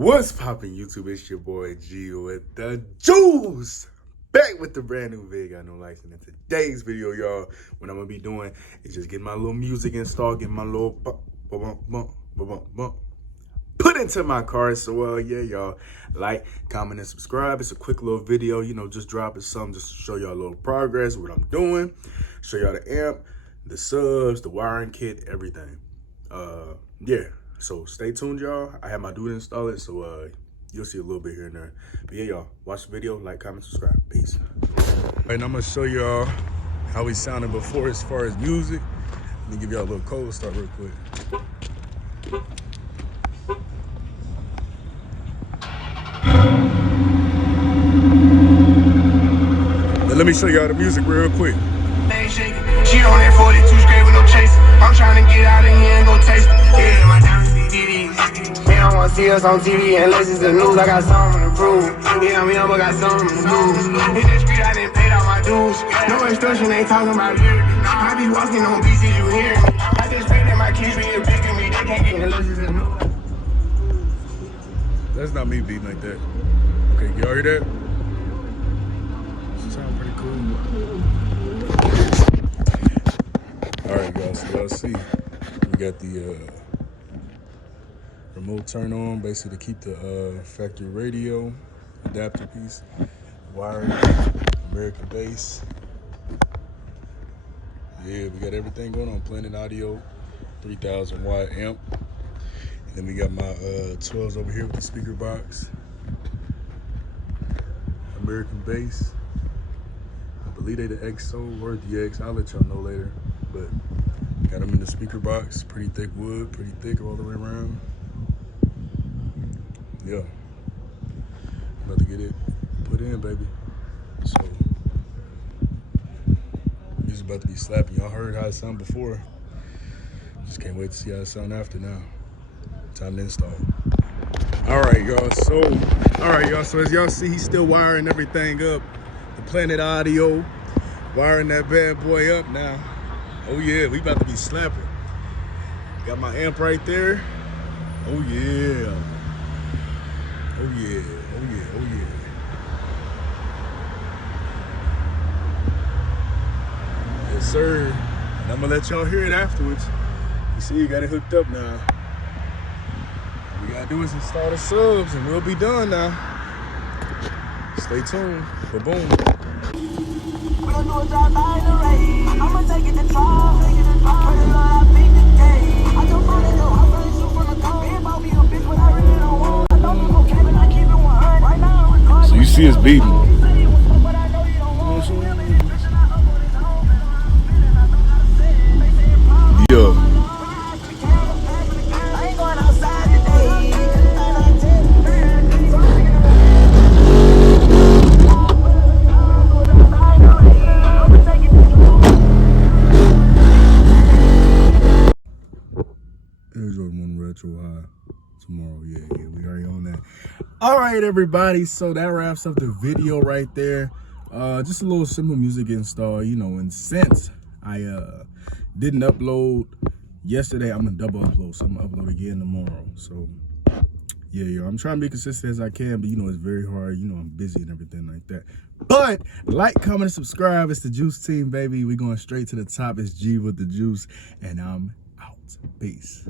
What's poppin' YouTube? It's your boy G with the juice. Back with the brand new vid. Got no lights in today's video, y'all. What I'm gonna be doing is just getting my little music installed, getting my little bump put into my car. So yeah, y'all, like, comment, and subscribe. It's a quick little video, you know, just dropping something just to show y'all a little progress, what I'm doing, show y'all the amp, the subs, the wiring kit, everything. Yeah, so stay tuned, y'all. I have my dude install it, so you'll see a little bit here and there. But yeah, y'all, watch the video, like, comment, subscribe. Peace. And I'm gonna show y'all how we sounded before as far as music. Let me give y'all a little cold start real quick. Now let me show y'all the music real quick. She on that 42 straight with no chase. I'm trying to get out of here and go taste it. Yeah, my diamonds be DDs. They don't want to see us on TV unless it's the news. I got something to prove. Yeah, I'm young, but got something to lose. Hit the street, I didn't pay all my dues. No instruction, ain't talking about lyrics. I be walking on beats, you hear me? I just pray that my kids be a big of me. They can't get unless it's the news. That's not me beating like that. Okay, y'all hear that? Sound pretty cool. All right, guys, so y'all see, we got the remote turn on, basically to keep the factory radio, adapter piece, wiring, American bass. Yeah, we got everything going on. Planet Audio, 3,000 watt amp. And then we got my 12s over here with the speaker box, American bass. I believe they the XO or DX. I'll let y'all know later. But got them in the speaker box. Pretty thick wood, pretty thick all the way around. Yeah. About to get it put in, baby. So it's about to be slapping. Y'all heard how it sounded before. Just can't wait to see how it sound after now. Time to install. All right, y'all. So as y'all see, he's still wiring everything up. The Planet Audio, wiring that bad boy up now. Oh yeah, we about to be slapping. Got my amp right there. Oh yeah. Oh yeah. Oh yeah. Oh yeah. Yes, sir. And I'm gonna let y'all hear it afterwards. You see, you got it hooked up now. All we gotta do is install the subs and we'll be done now. Stay tuned. Boom. We gon' do a drive-by in the rain. I'ma take it to trial, take it to trial. For the Lord, I beat the game. I jump on it, though, I really shoot from the car. Be about me a bitch, but I really don't want. I don't do no capping, I keep it 100. Right now, I'm recording. So you see us beating. But I know you don't want. Yeah. I ain't going outside today. Here's one retro high tomorrow. Yeah, we already on that. All right, everybody. So that wraps up the video right there. Just a little simple music install, you know. And since I didn't upload yesterday, I'm gonna double upload. So I'm gonna upload again tomorrow. So yeah, I'm trying to be consistent as I can, but you know it's very hard. You know I'm busy and everything like that. But like, comment, and subscribe. It's the Juice Team, baby. We going straight to the top. It's G with the Juice, and I'm out. Peace.